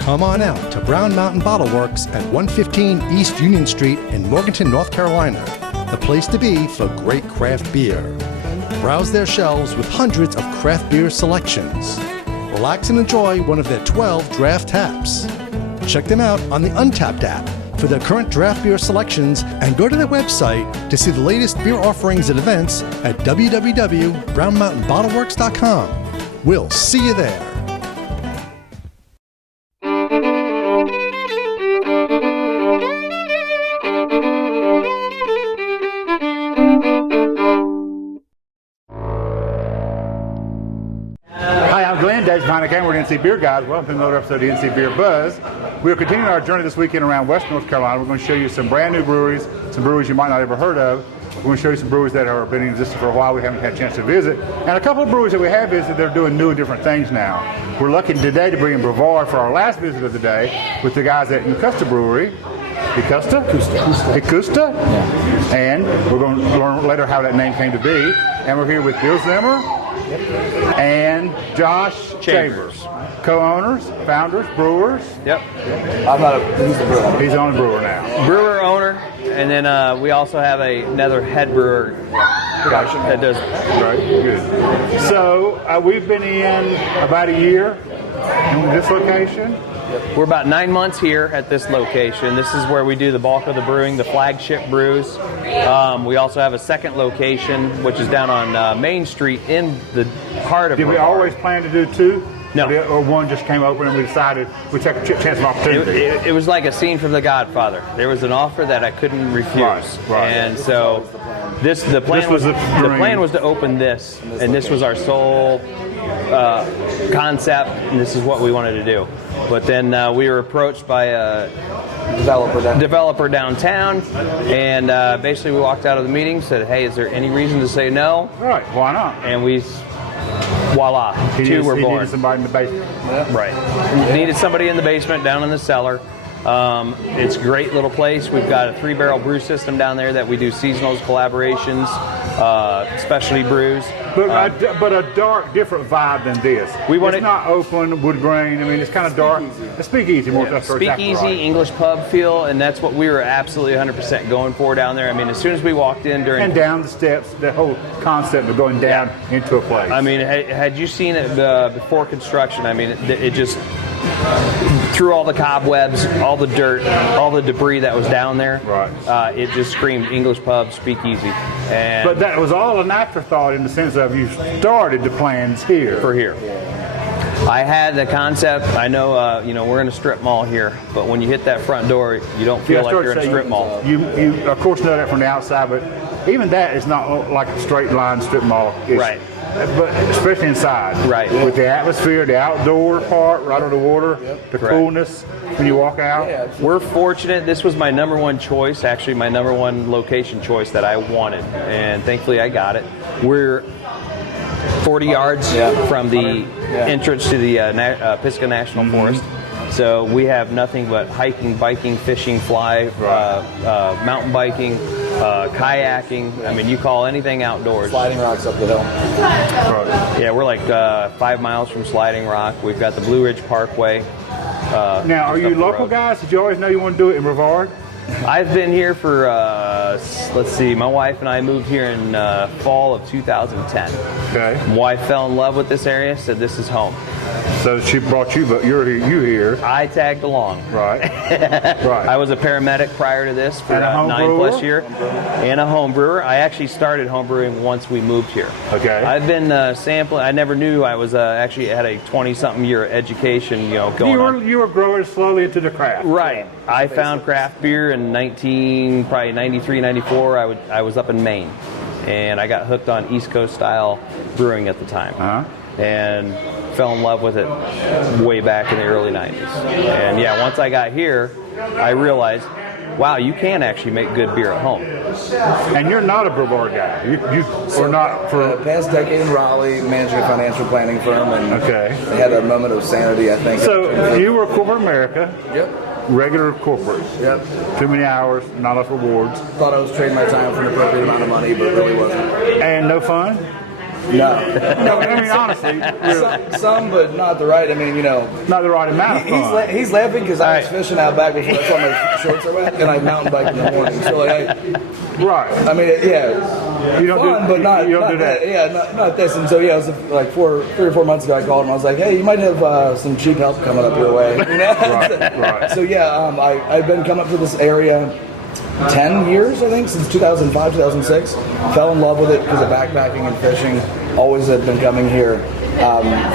Come on out to Brown Mountain Bottle Works at 115 East Union Street in Morganton, North Carolina, the place to be for great craft beer. Browse their shelves with hundreds of craft beer selections. Relax and enjoy one of their 12 draft taps. Check them out on the Untapped app for their current draft beer selections and go to their website to see the latest beer offerings and events at www.brownmountainbottleworks.com. We'll see you there. We're NC Beer Guys. Welcome to another episode of the NC Beer Buzz. We are continuing our journey this weekend around West North Carolina. We're going to show you some brand new breweries, some breweries you might not have ever heard of. We're going to show you some breweries that have been in existence for a while we haven't had a chance to visit. And a couple of breweries that we have visited, they're doing new and different things now. We're lucky today to bring in Brevard for our last visit of the day with the guys at Ecusta Brewery. Ecusta? Ecusta? Yeah. And we're going to learn later how that name came to be. And we're here with Bill Zimmer and Josh Chambers, co-owners, founders, brewers. Yep. He's the brewer. He's the only brewer now. Brewer, owner, and then we also have another head brewer that does. Right, good. So we've been in about a year in this location. We're about 9 months here at this location. This is where we do the bulk of the brewing, the flagship brews. We also have a second location, which is down on Main Street in the heart of Did we always plan to do two? No. Or one just came open and we decided we'd take a chance of opportunity? It was like a scene from The Godfather. There was an offer that I couldn't refuse. Right. And so the plan was to open this, and this was our sole concept, and this is what we wanted to do. But then we were approached by a developer downtown, and basically we walked out of the meeting, said, hey, is there any reason to say no? Right, why not? And voila, two were born. Needed somebody in the basement. Yeah. Right. Needed somebody in the basement, down in the cellar. It's a great little place. We've got a 3-barrel brew system down there that we do seasonals, collaborations, specialty brews. But a dark, different vibe than this. It's not open, wood grain. I mean, it's kind of dark. A speakeasy more. Yeah. Speakeasy, right. English pub feel, and that's what we were absolutely 100% going for down there. I mean, as soon as we walked in And down the steps, the whole concept of going down into a place. I mean, had you seen it before construction, I mean, it just... through all the cobwebs, all the dirt, all the debris that was down there, right. It just screamed English pub, speakeasy. But that was all an afterthought in the sense of you started the plans here. For here. I had the concept. I know, we're in a strip mall here, but when you hit that front door, you don't feel like you're in a strip mall. You of course know that from the outside, but even that is not like a straight line strip mall. Right. But especially inside, right? With the atmosphere, the outdoor part, right on the water, the coolness when you walk out. We're fortunate. This was my number one choice, actually my number one location choice that I wanted, and thankfully I got it. We're 40 yards from the entrance to the Pisgah National Forest. So we have nothing but hiking, biking, fishing, mountain biking, kayaking. I mean, you call anything outdoors. Sliding rocks up the hill. Right. Yeah, we're like 5 miles from Sliding Rock. We've got the Blue Ridge Parkway. Now, are you local guys? Did you always know you want to do it in Brevard? I've been here for, let's see, my wife and I moved here in fall of 2010. Okay. My wife fell in love with this area, said this is home. So she brought you, but you're here. I tagged along. Right. Right. I was a paramedic prior to this for 9+ years. And a home brewer. I actually started home brewing once we moved here. Okay. I've been sampling. I never knew I was actually had a 20-something year education, going on. You were growing slowly into the craft. Right. I found craft beer in 93, 94. I was up in Maine, and I got hooked on East Coast style brewing at the time. And fell in love with it way back in the early 90s. And once I got here, I realized, wow, you can actually make good beer at home. And you're not a Brevard guy. You are not for the past decade in Raleigh, managing a financial planning firm, and had a moment of sanity, I think. So you were corporate America. Yep. Regular corporate. Yep. Too many hours, not enough rewards. Thought I was trading my time for an appropriate amount of money, but really wasn't. And no fun? No. I mean, honestly, some, but not the right. I mean, you know, not the right amount of fun. He's laughing because I was fishing out back before I saw my shorts are wet, and I mountain bike in the morning. So right. I mean, yeah, you don't fun, do, but not you don't not do that. Yeah, not this. And so yeah, it was like 3 or 4 months ago. I called him. I was like, hey, you might have some cheap help coming up your way. You know? Right. So yeah, I've been coming up to this area 10 years, I think, since 2005, 2006. Fell in love with it because of backpacking and fishing. Always had been coming here.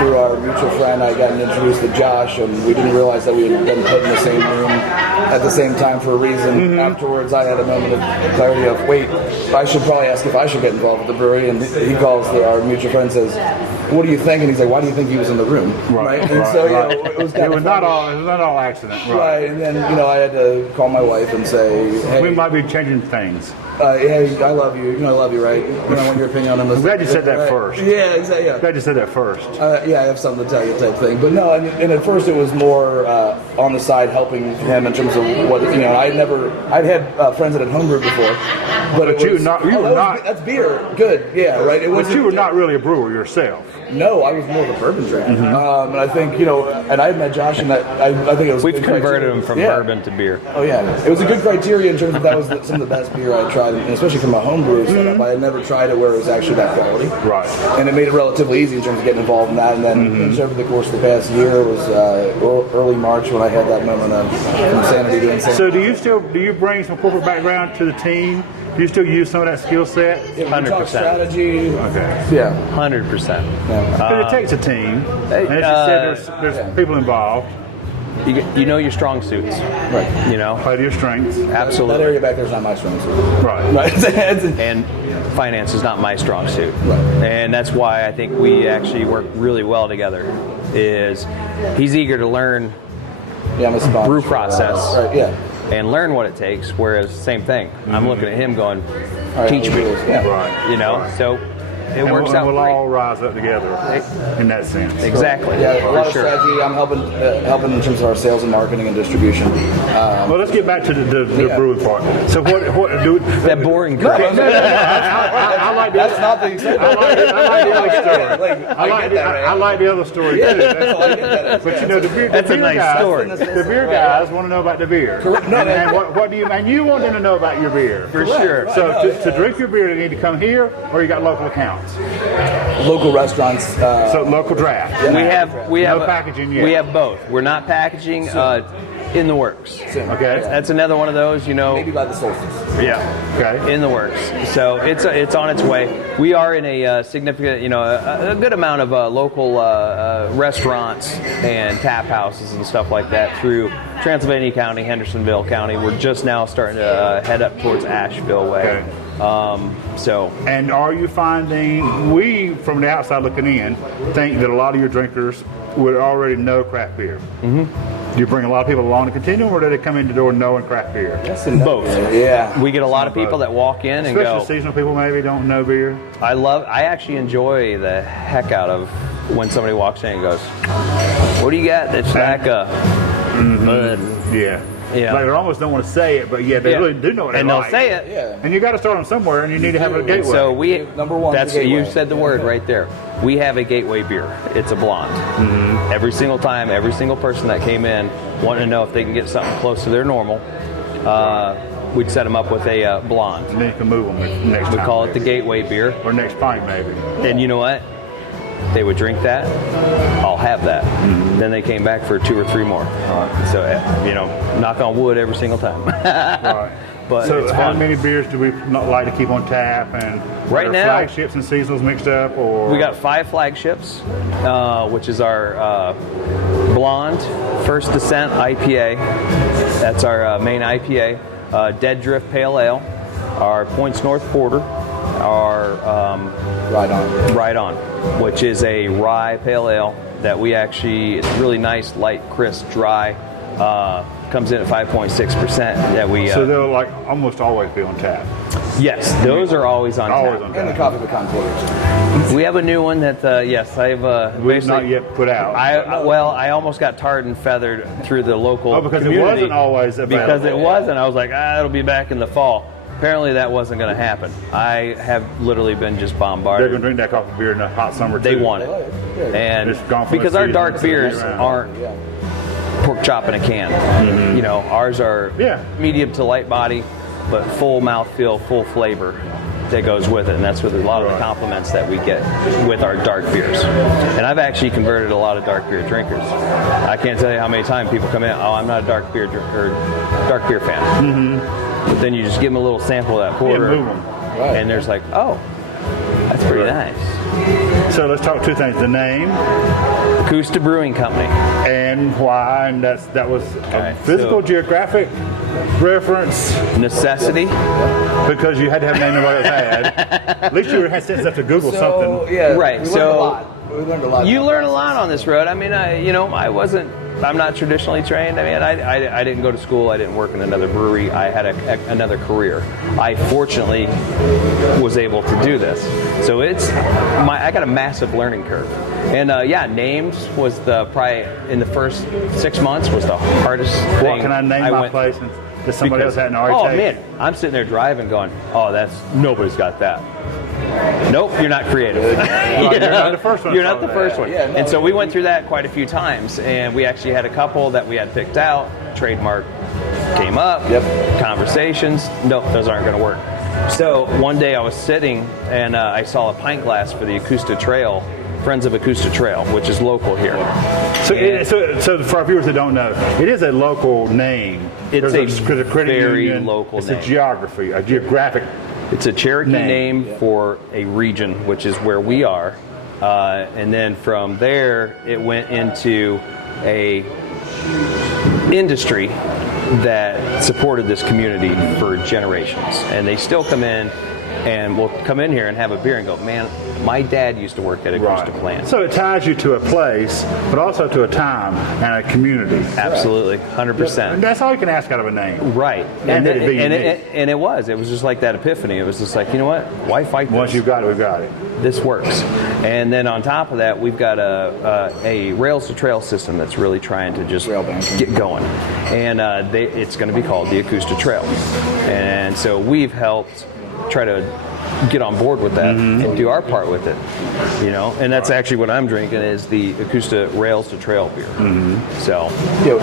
Through our mutual friend, I got introduced to Josh, and we didn't realize that we had been put in the same room at the same time for a reason. Afterwards, I had a moment of clarity of, wait, I should probably ask if I should get involved with the brewery. And he calls our mutual friend and says, what do you think? And he's like, why do you think he was in the room? Right. And so, it was kind of not all accident. Right. And then, I had to call my wife and say, hey, we might be changing things. Hey, I love you. I love you, right? I want your opinion on him. I'm glad you said that first. Yeah, exactly. Yeah. Glad you said that first. Yeah, I have something to tell you type thing. But no, and at first it was more on the side helping him in terms of what, I'd had friends that had homebrewed before. But that's beer. Good, yeah, right? But you were not really a brewer yourself. No, I was more of a bourbon drinker. And I think, and I had met Josh, and I think it was We've converted him from bourbon to beer. Oh, yeah. It was a good criteria in terms of that was some of the best beer I had tried, and especially from a home brew setup. I had never tried it where it was actually that quality. Right. And it made it relatively easy in terms of getting involved in that. And then over the course of the past year, it was early March when I had that moment of insanity to insanity. So do you bring some corporate background to the team? Do you still use some of that skill set? 100%. Strategy. Okay. Yeah. 100%. Because it takes a team. And as you said, there's people involved. You know your strong suits. Right. Play to your strengths. Absolutely. That area back there is not my strong suit. Right. And finance is not my strong suit. Right. And that's why I think we actually work really well together. Is he's eager to learn brew process. Right. Yeah. And learn what it takes, whereas same thing. I'm looking at him going, teach me. Yeah. Right. So it works out we'll great. all rise up together in that sense. Exactly. Yeah, a lot of sure. strategy. I'm helping in terms of our sales and marketing and distribution. Well, let's get back to the brewing part. So what do that boring crap. I like That's not the exciting. I like the other story. I like the other story too. But the beer. That's a nice story. The beer guys want to know about the beer. And what do you? And you want them to know about your beer For sure. So to drink your beer, they need to come here, or you got local accounts. Local restaurants. So local draft. We have no packaging yet. We have both. We're not packaging. In the works. Okay. That's another one of those. Maybe by the solstice. Yeah. Okay. In the works. So it's on its way. We are in a significant, a good amount of local restaurants and tap houses and stuff like that through Transylvania County, Hendersonville County. We're just now starting to head up towards Asheville way. Okay. And are you finding, we from the outside looking in, think that a lot of your drinkers would already know craft beer? Mm-hmm. Do you bring a lot of people along to continuum, or do they come in the door knowing craft beer? Both. Yeah. We get a lot of people that walk in and Especially go. seasonal people maybe don't know beer. I actually enjoy the heck out of when somebody walks in and goes, "What do you got that's like a mud?" Yeah. Yeah. Like they almost don't want to say it, but they really do know what they and like. they'll say it. Yeah. And you got to start them somewhere, and you need to have a gateway. So Number one, that's the gateway. you said the word right there. We have a gateway beer. It's a blonde. Mm-hmm. Every single time, every single person that came in wanted to know if they can get something close to their normal. We'd set them up with a blonde. And then you can move them next time. We call it the gateway beer. Or next pint, maybe. And you know what? They would drink that. I'll have that. Mm-hmm. Then they came back for 2 or 3 more. Right. So, knock on wood every single time. Right. But so it's how fun. many beers do we not like to keep on tap? And Right now, flagships and seasonals mixed up, or we got 5 flagships, which is our blonde First Descent IPA. That's our main IPA. Dead Drift Pale Ale. Our Points North Porter. Our Ride On, which is a rye pale ale that we actually, it's really nice, light, crisp, dry. Comes in at 5.6%. That we. So they'll almost always be on tap. Yes, those are always on tap. And the coffee pecan porters. We have a new one that yes, I've We've not yet put out. I almost got tarred and feathered through the local because community it wasn't always available. because it wasn't. I was like, it'll be back in the fall. apparently that wasn't going to happen. I have literally been just They're bombarded. going to drink that coffee beer in the hot summer They too. want it. And It's gone from because the our season dark to beers year-round. aren't pork chop in a can. You know, ours are medium to light body, but full mouthfeel, full flavor that goes with it. And that's with a lot of the compliments that we get with our dark beers. And I've actually converted a lot of dark beer drinkers. I can't tell you how many times people come in, oh, I'm not a dark beer fan. But then you just give them a little sample of that porter, move 'em. and there's like, oh, that's pretty nice. So let's talk two things: the name Ecusta Brewing Company. and why. And that was Okay, a physical, so- geographic reference Necessity. because you had to have a name nobody else had. At least you had sense enough to Google something. Yeah, Right, We learned so- a lot. We learned a lot. You about learn that. a lot on this road. I mean, I'm not traditionally trained. I mean, I didn't go to school. I didn't work in another brewery. I had another career. I fortunately was able to do this. So I got a massive learning curve. And names was probably in the first 6 months was the hardest thing. What can I name my went place and that somebody else hadn't already Oh taken? man, I'm sitting there driving going, oh, nobody's got that. Nope, you're not creative. You're not the first one. You're not the first one. Yeah, no, and so we went through that quite a few times, and we actually had a couple that we had picked out. Trademark came up. Yep. Conversations. Nope, those aren't going to work. So one day I was sitting, and I saw a pint glass for the Ecusta Trail, Friends of Ecusta Trail, which is local here. So for our viewers that don't know, it is a local name. It's There's a credit very union. local it's name. a geography, a geographic. It's a Cherokee Name. name for a region, which is where we are. And then from there, it went into a industry that supported this community for generations. And they still come in and will come in here and have a beer and go, man, my dad used to work at a Ecusta plant. So it ties you to a place, but also to a time and a community. Absolutely, 100%. And that's all you can ask out of a name. Right. And then- that it be unique. it was just like that epiphany. It was just like, you know what? Why fight this? Once you've got it, we've got it. This works. And then on top of that, we've got a rails to trail system that's really trying to just Trail banking. get going. And it's going to be called the Ecusta Trail. And so we've helped try to get on board with that and do our part with it, you know. And that's actually what I'm drinking is the Ecusta Rails to Trail beer. So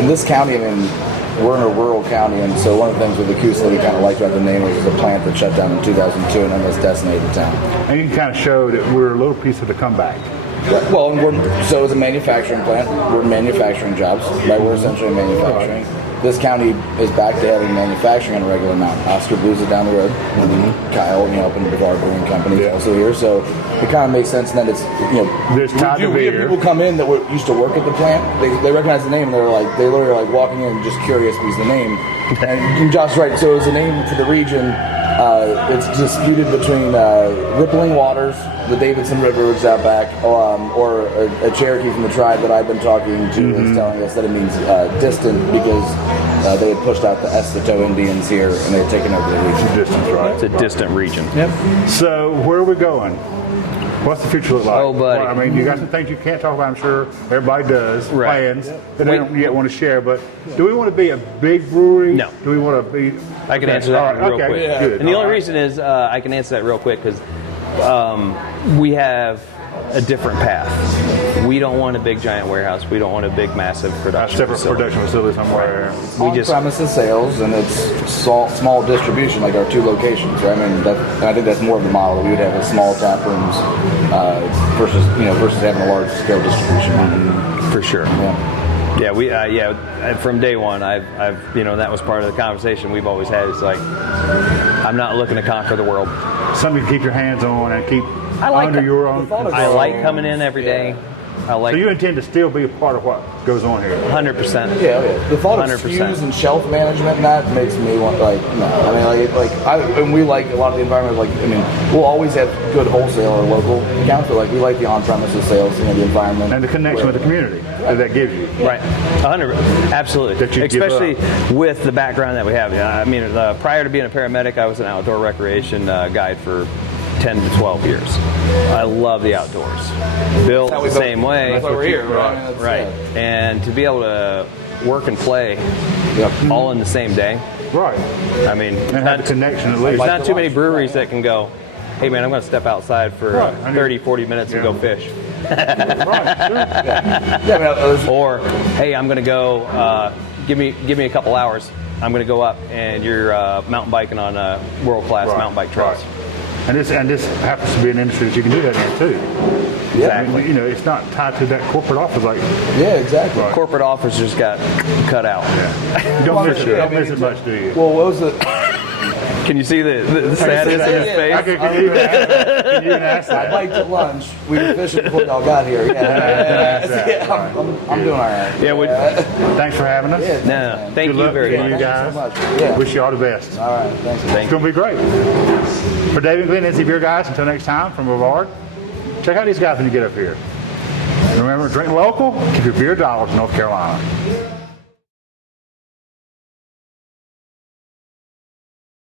In this county, I mean, we're in a rural county, and so one of the things with Ecusta that we kind of liked about the name was it was a plant that shut down in 2002 and almost decimated the town. And you can kind of show that we're a little piece of the comeback. Well, so as a manufacturing plant, we're manufacturing jobs. Right, we're essentially manufacturing. This county is back to having manufacturing on a regular amount. Oscar Blues is down the road. Kyle, up in Brevard Brewing Company, is also here. So it kind of makes sense. And then it's, There's time to we be have here. people come in that used to work at the plant. They recognize the name, and they literally are like walking in and just curious because the name. And Josh's right. So it's a name for the region. It's disputed between Rippling Waters, the Davidson River, which is out back, or a Cherokee from the tribe that I've been talking to is telling us that it means distant because they had pushed out the Escoto Indians here and they had taken over the region. Distance, right? it's a distant region. So where are we going? What's the future look like? Oh, buddy. Well, I mean, you got some things you can't talk about, I'm sure. Everybody does. Right. Plans that they don't yet want to share. But do we want to be a big brewery? No. Do we want to be... I can Okay. answer that All right. real Okay. quick. Good. And the All only right. reason is I can answer that real quick because we have a different path. We don't want a big giant warehouse. We don't want a big massive A production separate facility. production facility somewhere. We just On-premises sales and it's small distribution, like our two locations. Right? I mean, and I think that's more of the model. We would have a small tap rooms versus having a large scale distribution. for sure. Yeah, we from day one, I've that was part of the conversation we've always had. It's like I'm not looking to conquer the world. Something to keep your hands on and keep under your own control. I like coming in every day. I like So you intend to still be a part of what goes on here? 100%. Yeah. The thought of 100%. SKUs and shelf management and that makes me want no. I mean, and we like a lot of the environment. We'll always have good wholesale or local accounts, but we like the on-premises sales, the environment And the connection with the community that gives you. Right, 100, absolutely. That you give Especially with the background that we have. I mean, prior to being a paramedic, I was an outdoor recreation guide for 10 to 12 years. I love the outdoors. Built the same way. That's why we're here, Right. And to be able to work and play all in the same day, Right. I mean, And have the connection at there's least. not too many breweries that can go, hey man, I'm going to step outside for Right. 30, 40 minutes and go fish. Right, sure. Yeah, Or, hey, I'm going to go, give me a couple hours. I'm going to go up and you're mountain biking on world-class mountain bike trails. Right. And this happens to be an industry that you can do that in too. Exactly. You know, it's not tied to that corporate office like. yeah, exactly. Right. Corporate offers just got cut out. Yeah. You don't miss it. Sure. Don't miss it much, do you? Well, what was the? Can you see the sadness in his face? Can you even ask I that? biked at lunch. We were fishing before y'all got here. Yeah, I'm doing all right. Yeah, Thanks for having us. Yeah, no, thank Good you luck very to much. you Thank you guys. so much. Yeah. Wish you all the best. All right, thanks. It's going to be great. For David and Glenn, NC Beer Guys, until next time, from Brevard, check out these guys when you get up here. And remember, drink local, keep your beer dollars in North Carolina.